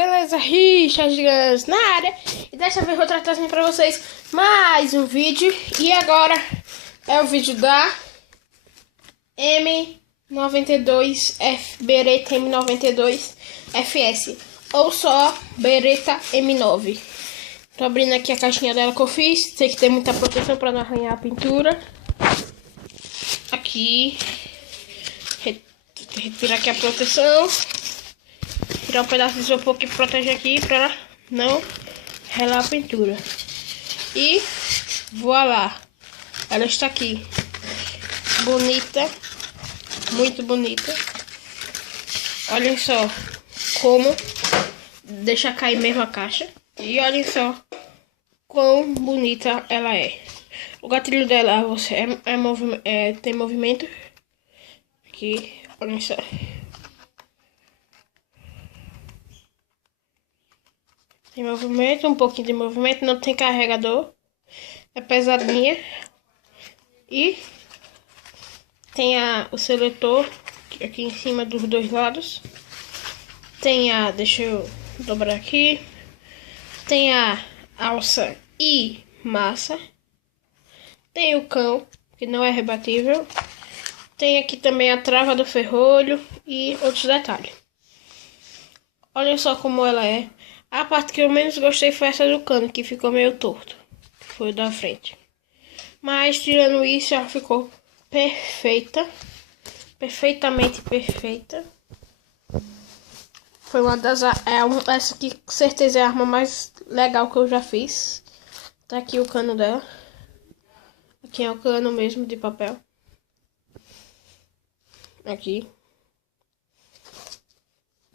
Beleza, Richard na área. E dessa vez eu vou estar trazendo pra vocês mais um vídeo. E agora é o vídeo da Beretta M92 FS, ou só Beretta M9. Tô abrindo aqui a caixinha dela que eu fiz. Tem que ter muita proteção para não arranhar a pintura. Aqui, retirar aqui a proteção. Tirar um pedaço de isopor que protege aqui para não relar a pintura. E voilá, ela está aqui, bonita, muito bonita. Olhem só como deixa cair mesmo a caixa. E olhem só quão bonita ela é. O gatilho dela tem movimento. Aqui, olhem só. Tem movimento, um pouquinho de movimento, não tem carregador. É pesadinha. E tem o seletor aqui em cima dos dois lados. Tem deixa eu dobrar aqui. Tem a alça e massa. Tem o cão, que não é rebatível. Tem aqui também a trava do ferrolho e outros detalhes. Olha só como ela é. A parte que eu menos gostei foi essa do cano, que ficou meio torto. Foi o da frente. Mas tirando isso, ela ficou perfeita. Perfeitamente perfeita. Foi uma das... essa aqui com certeza é a arma mais legal que eu já fiz. Tá aqui o cano dela. Aqui é o cano mesmo de papel. Aqui.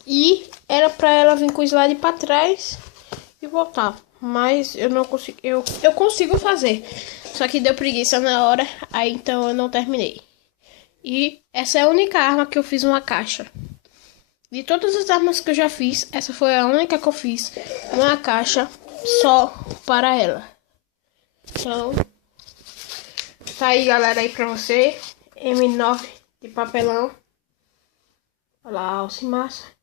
E era pra ela vir com o slide pra trás e voltar. Mas eu não consigo. Eu consigo fazer. Só que deu preguiça na hora. Aí então eu não terminei. E essa é a única arma que eu fiz uma caixa. De todas as armas que eu já fiz, essa foi a única que eu fiz uma caixa só para ela. Então, tá aí, galera, aí pra você. M9 de papelão. Olha lá, alça e massa.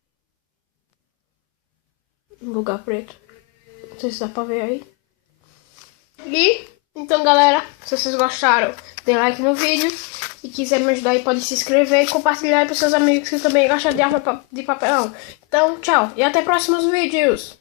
Lugar preto. Não sei se dá pra ver aí. E, então, galera, se vocês gostaram, dê like no vídeo. E quiser me ajudar aí, pode se inscrever e compartilhar aí para seus amigos que também gostam de arma de papelão. Então, tchau e até próximos vídeos.